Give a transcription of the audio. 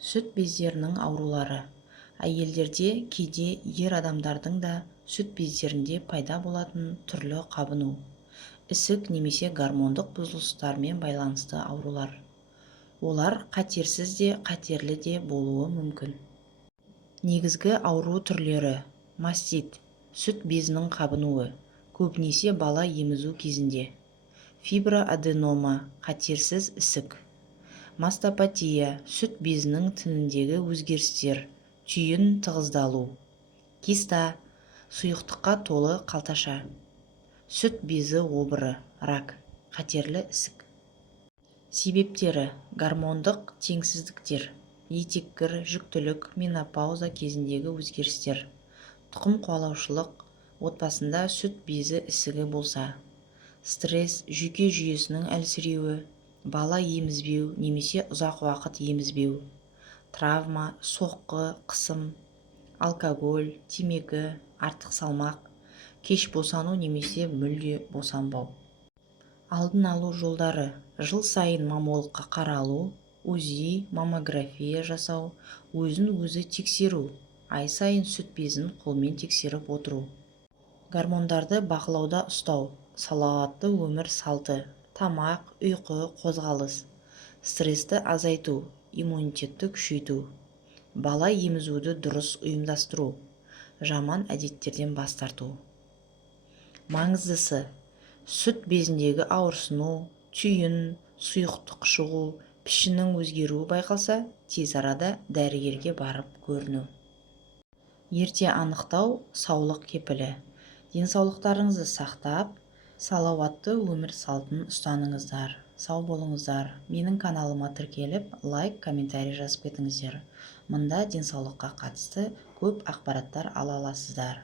Сүт бездерінің аурулары. Әйелдерде кейде ер адамдардың да сүт бездерінде пайда болатын түрлі қабыну, ісік немесе гормондық бұзылыстармен байланысты аурулар. Олар қатерсіз де қатерлі де болуы мүмкін. Негізгі ауру түрлері: мастит, сүт безінің қабынуы, көбінесе бала емізу кезінде; фиброаденома, қатерсіз ісік; мастопатия, сүт безінің тініндегі өзгерістер, түйін тығыздалу; киста, сұйықтыққа толы қалташа; сүт безі обыры, рак, қатерлі ісік. Себептері: гормондық теңсіздіктер, етеккір, жүктілік, менопауза кезіндегі өзгерістер; тұқым қуалаушылық, отбасында сүт безі ісігі болса; стресс, жүйке жүйесінің әлсіреуі, бала емізбеу немесе ұзақ уақыт емізбеу; травма, соққы, қысым; алкоголь, темекі, артық салмақ; кеш босану немесе мүлде босанбау. Алдын алу жолдары: жыл сайын маммологқа қаралу, УЗИ, маммография жасау, өзін-өзі тексеру, ай сайын сүт безін қолмен тексеріп отыру. Гормондарды бақылауда ұстау, салауатты өмір салты, тамақ, ұйқы, қозғалыс; стрессті азайту, иммунитетті күшейту; бала емізуді дұрыс ұйымдастыру; жаман әдеттерден бас тарту. Маңыздысы: сүт безіндегі ауырсыну, түйін, сұйықтық шығу, пішіннің өзгеруі байқалса, тез арада дәрігерге барып көріну. Ерте анықтау саулық кепілі. Денсаулықтарыңызды сақтап, салауатты өмір салтын ұстаныңыздар. Сау болыңыздар. Менің каналыма тіркеліп, лайк, комментарий жазып кетіңіздер. Мұнда денсаулыққа қатысты көп ақпараттар ала аласыздар.